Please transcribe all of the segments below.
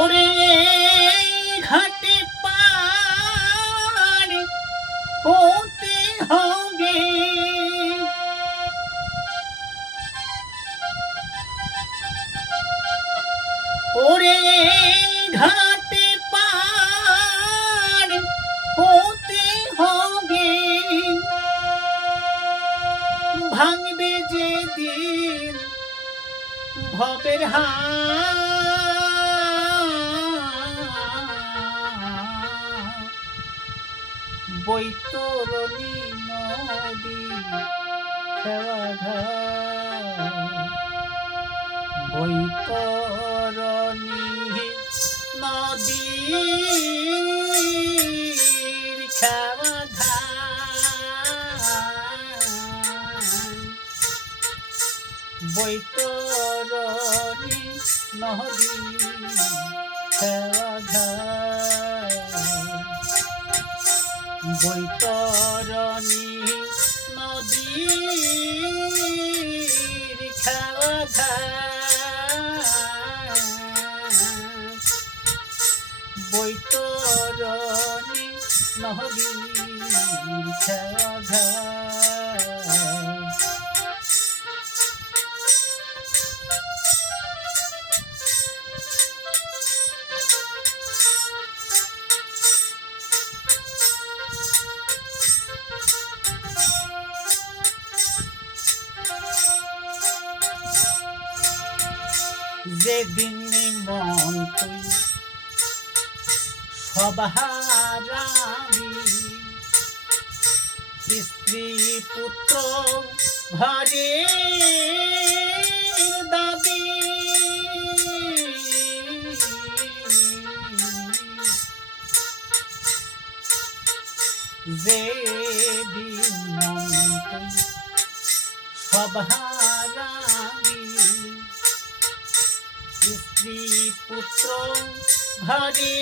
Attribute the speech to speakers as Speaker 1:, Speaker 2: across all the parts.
Speaker 1: ওরে ঘাটে পার হতে হবে। ওরে ঘাটে পার হতে হবে। ভাঙবে যে দিন ভবের হাত বৈতরণী নদী বৈতরণী নদীর বৈতরণী নদী খেলাঘাট বৈতরণী নদীর খেলাঘাট। বৈতরণী নদীর খেলাঘাট। যেদিন মন তুই সব হারাবি স্ত্রী পুত্র ঘরে দাবি যেদিন মন ঘরে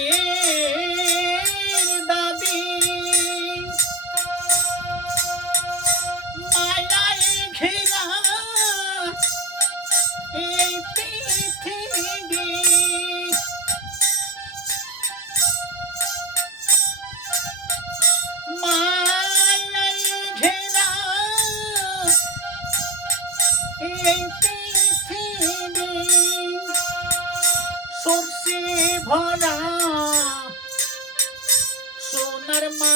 Speaker 1: সোনার মা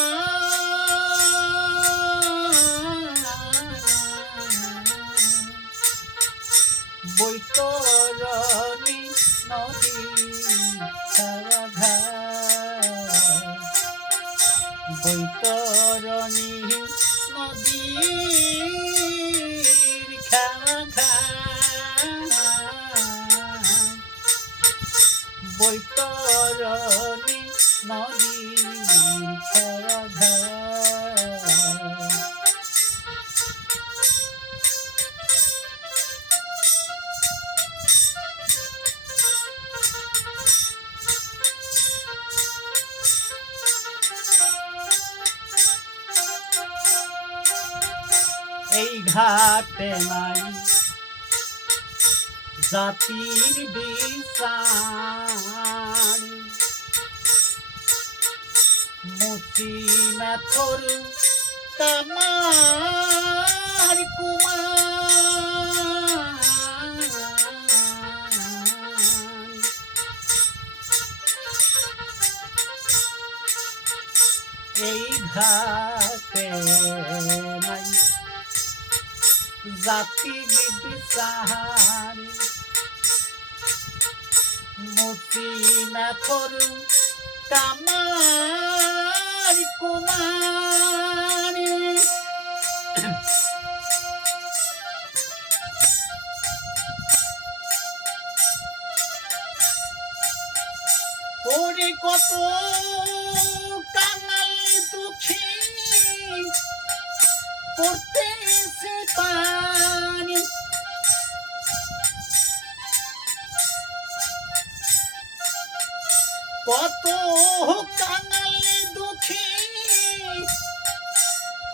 Speaker 1: ঘাটে নাই। জাতির বিচার। মুচি মেথর কামার কুমার। এই ঘাটে জাতি বিচার মতি না করু কামার কুমার। কত কাঙাল দুঃখী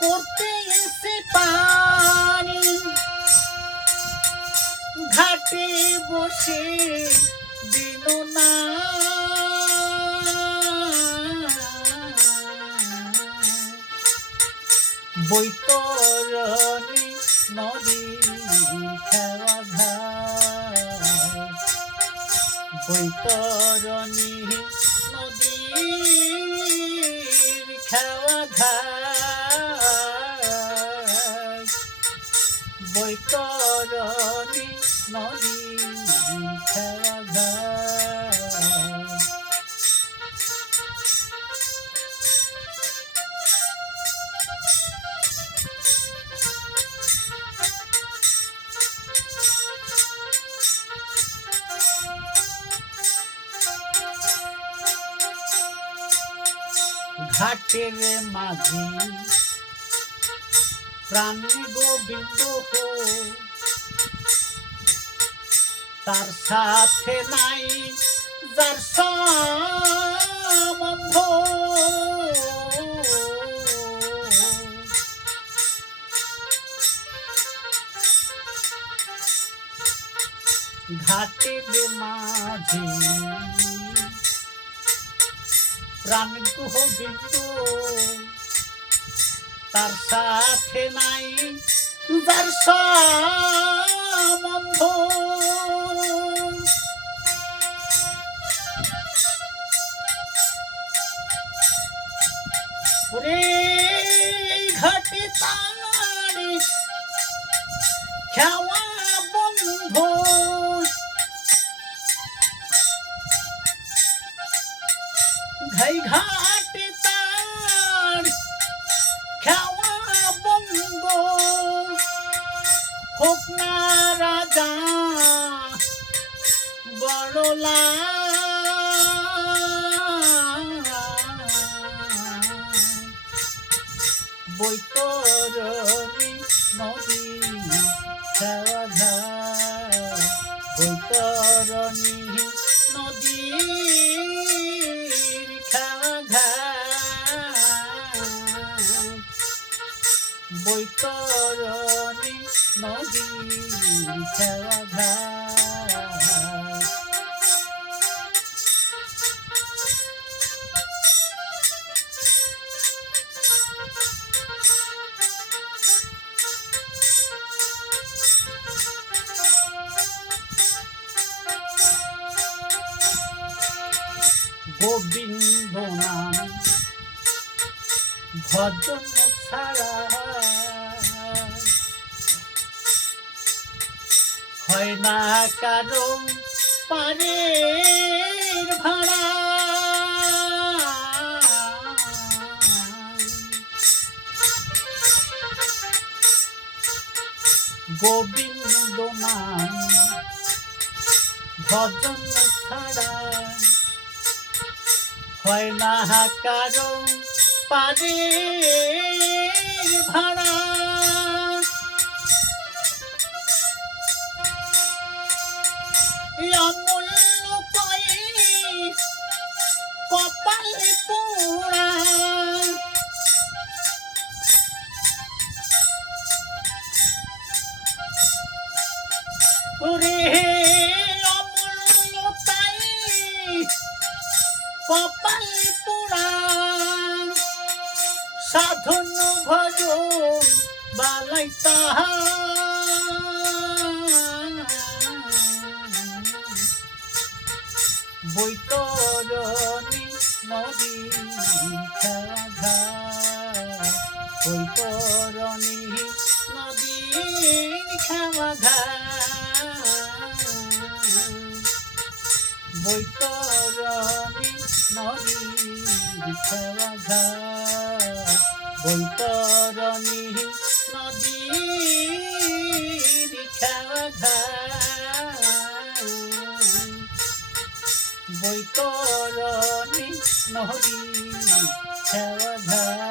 Speaker 1: করতে এসে পানি ঘাটে বসে দিন না। বৈতরণী নদী খেলা বৈতরণী বৈতরণী নদীর ঘাটের মাঝি। প্রাণী গোবিন্দ তার সাথে নাই যার সম্বন্ধ। ঘাটের মাঝি প্রাণ গোবিন্দ তার সাথে নাই যার সম্বন্ধ। ঘাটে খেওয়া বন্ধু। হোক না বৈতরণী নদী খাওয়া বৈতরণী নাম। ভজন হয় না কারও পারের ভাড়া। গোবিন্দ নাম ভজন ছাড়া হয় না কারও পারে ভাড়া। এই বৈতরণী নদী খেলা বৈতরণী নদীর খেলা বৈতরণী নদীর খেলা বৈতরণী নদীর বৈতরণী নদী খেলা